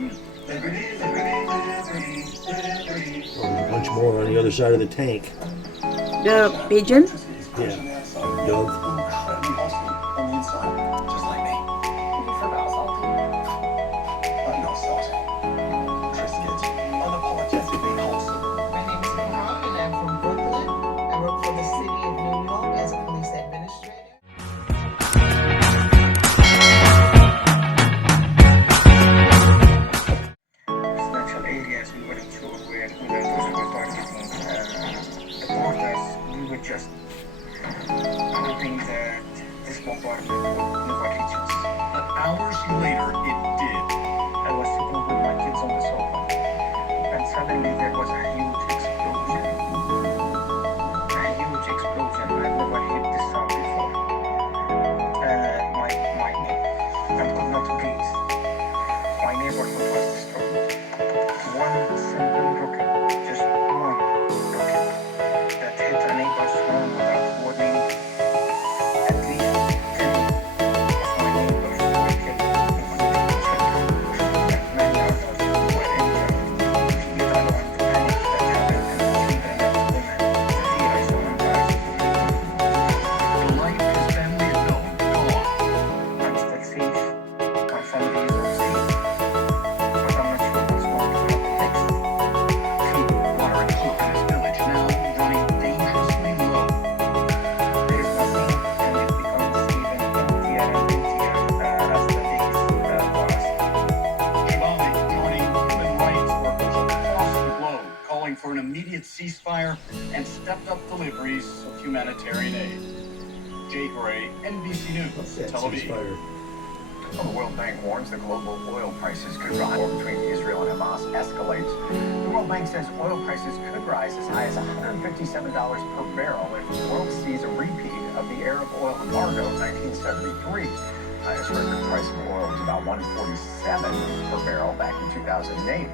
Oh, a bunch more on the other side of the tank. The pigeon? Yeah. Dove. Just like me. Forgot salty. No salt. Triscuits. Unapologetically wholesome. My name is Karan and I'm from Brooklyn. I work for the city of New York as a police administrator. Residential areas we weren't sure where those were targeting the borders. We were just hoping that this bombardment would never reach us. But hours later, it did. I was sitting with my kids on the sofa, and suddenly there was a huge explosion. A huge explosion. I've never heard this sound before. I could not breathe. My neighborhood was destroyed. One simple rocket, just one rocket, that hit a neighbor's home without warning. At least 10 of my neighbors were killed, including children, and many others were injured. We don't want to panic that happened to the children and women. The fear is so embarrassing. The life his family had known, gone. I'm still safe. My family is all safe. But I'm not sure what's going to happen next. Food, water, and hope in his village now running dangerously low. There is nothing, and it becomes even emptier and emptier as the days pass. Shivali joining human rights workers across the globe, calling for an immediate ceasefire and stepped-up deliveries of humanitarian aid. Jay Gray, NBC News, What's that Tel Aviv. ceasefire? Well, the World Bank warns that global oil prices could rise. War between Israel and Hamas escalates. The World Bank says oil prices could rise as high as $157 per barrel if the world sees a repeat of the Arab oil embargo of 1973. Highest record price of oil was about $147 per barrel back in 2008.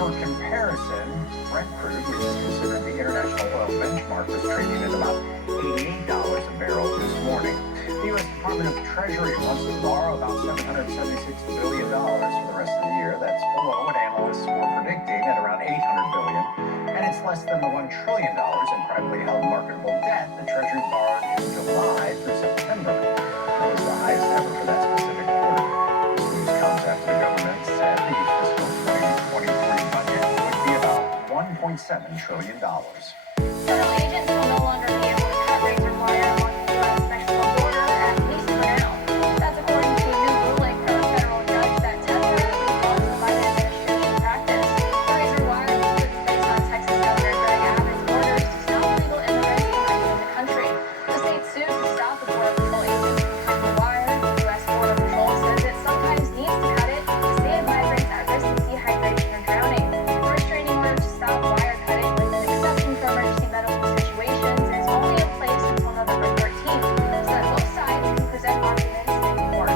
For comparison, Brent crude, which is considered the international oil benchmark, was trading at about $88 a barrel this morning. The U.S. Department of Treasury wants to borrow about $776 billion for the rest of the year. That's below what analysts were predicting at around $800 billion. And it's less than the $1 trillion in privately held marketable debt the Treasury borrowed in July through September. That was the highest ever for that specific quarter. This news comes after the government said the fiscal 2023 budget would be about $1.7 trillion. Federal agents will no longer be able to cut razor wire along the U.S.-Mexico border, at least for now. That's according to a new ruling from a federal judge that temporarily follows the Biden administration practice. The razor wire was put in place on Texas Governor Greg Abbott's orders to stop illegal immigrants from entering the country. The state sued to stop the Border Patrol agents from cutting the wire. The U.S. Border Patrol says it sometimes needs to cut it to save migrants at risk of dehydration or drowning. The restraining order to stop wire cutting with an exception for emergency medical situations is only in place until November 13th, so that both sides can present arguments in court.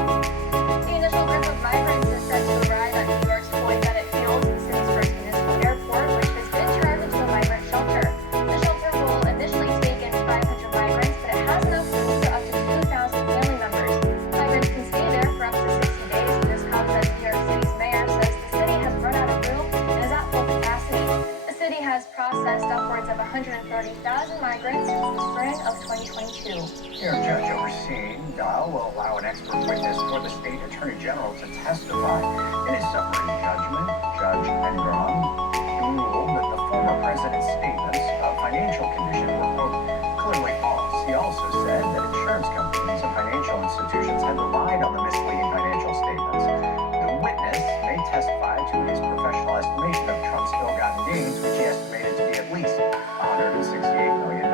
The initial group of migrants is set to arrive at New York's Floyd Bennett Field, the city's first municipal airport, which has been turned into a migrant shelter. The shelter will initially take in 500 migrants, but it has enough room for up to 2,000 family members. Migrants can stay there for up to 60 days, and this comes as New York City's mayor says the city has run out of room and is at full capacity. The city has processed upwards of 130,000 migrants since the spring of 2022. Here, a judge overseeing Dial will allow an expert witness for the state attorney general to testify. In his summary judgment, Judge Engron ruled that the former president's statements of financial condition were, quote, clearly false. He also said that insurance companies and financial institutions had relied on the misleading financial statements. The witness may testify to his professional estimation of Trump's ill-gotten gains, which he estimated to be at least $168 million.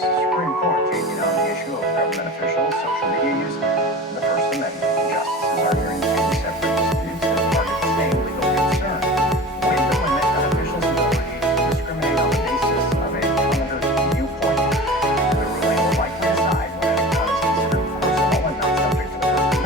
Supreme Court taking on the issue of government officials' social media use of the First Amendment. The justices are hearing two separate disputes that target the same legal concern. When to limit an official's ability to discriminate on the basis of a commenter's viewpoint. The ruling will likely decide when an account is considered personal and not subject to the First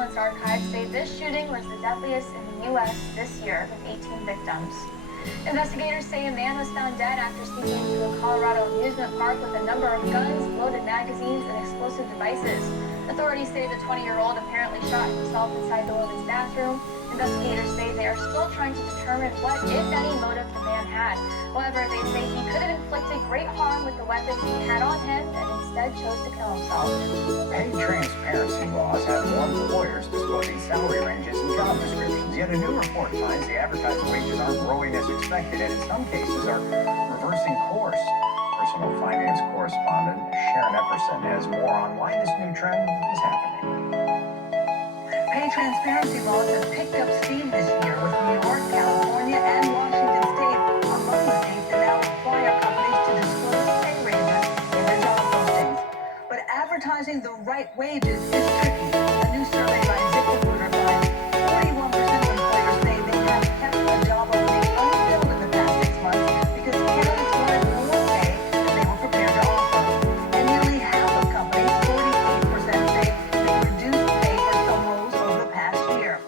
Violence Archive say this shooting was the deadliest in the U.S. this year, with 18 victims. Investigators say a man was found dead after sneaking into a Colorado amusement park with a number of guns, loaded magazines, and explosive devices. Authorities say the 20-year-old apparently shot himself inside the woman's bathroom. Investigators say they are still trying to determine what, if any, motive the man had. However, they say he could have inflicted great harm with the weapons he had on him and instead chose to kill himself. Pay transparency laws have more employers disclosing salary ranges and job descriptions. Yet a new report finds the advertised wages aren't growing as expected and in some cases are reversing course. Personal finance correspondent Sharon Epperson has more on why this new trend is happening. Pay transparency laws have picked up steam this year, with New York, California, and Washington State among the states that now require companies to disclose pay ranges in their job postings. But advertising the right wages is tricky. A new survey by ZipRecruiter finds 41% of employers say they have kept a job opening unfilled in the past 6 months because candidates wanted more pay than they were prepared to offer. And nearly half of companies, 48%, say they reduced pay for some roles over the past year.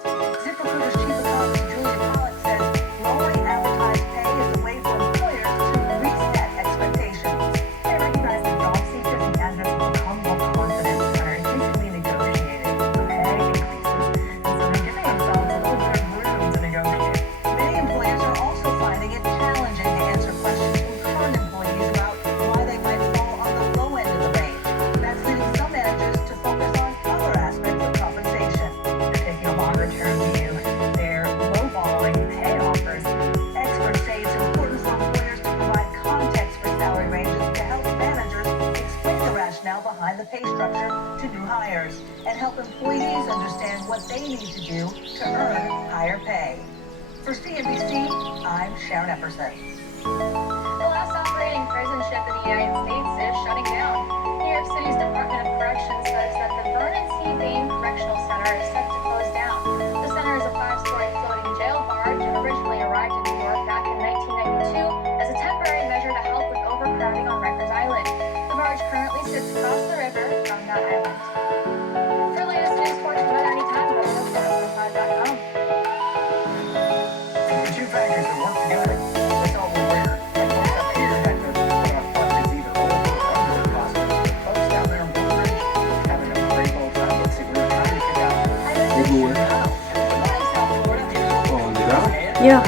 ZipRecruiter's chief economist Julia Pollack says lowering advertised pay is a way for employers to reset expectations. They recognize that job seekers and candidates will become more confident and are increasingly negotiating for pay increases. And so they're giving themselves a little bit of room to negotiate. Many employers are also finding it challenging to answer questions from current employees about why they might fall on the low end of the range. That's leading some managers to focus on other aspects of compensation. They're taking a longer-term view. They're lowballing pay offers. Experts say it's important for employers to provide context for salary ranges to help managers explain the rationale behind the pay structure to new hires and help employees understand what they need to do to earn higher pay. For CNBC, I'm Sharon Epperson. The last operating prison ship in the United States is shutting down. New York City's Department of Corrections says that the Vernon C. Bain Correctional Center is set to close down. The center is a 5-story floating jail barge and originally arrived in New York back in 1992 as a temporary measure to help with overcrowding on Rikers Island. The barge currently sits across the river from that island. For latest news, sports, and weather anytime, go to local.com. The two factors that work together, that's all we're aware. And folks up here that the fund is either over or under the cost. Folks down there in Woodbridge having a great old time. Let's see, we were trying to figure out Everywhere. how. South Florida. Oh, on the ground? Yeah.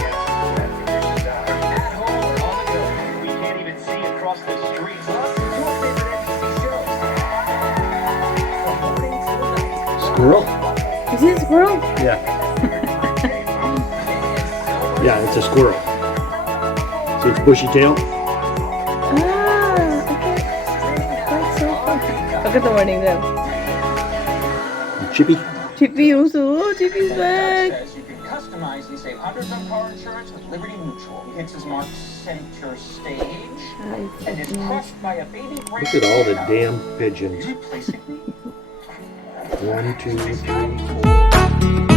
At home or on the go. We can't even see across the street. Plus, your favorite NBC shows. From morning till night. Squirrel? Is it a squirrel? Yeah. Yeah, it's a squirrel. See its bushy tail? Ah, okay. That's so fun. Look at the morning then. Chippy? Chippy also. Chippy's back. Says you can customize and save hundreds on car insurance with Liberty Mutual. He hits his mark center stage and is crushed by a baby Look at all the damn pigeons. Replacing me? 1, 2, 3, 4.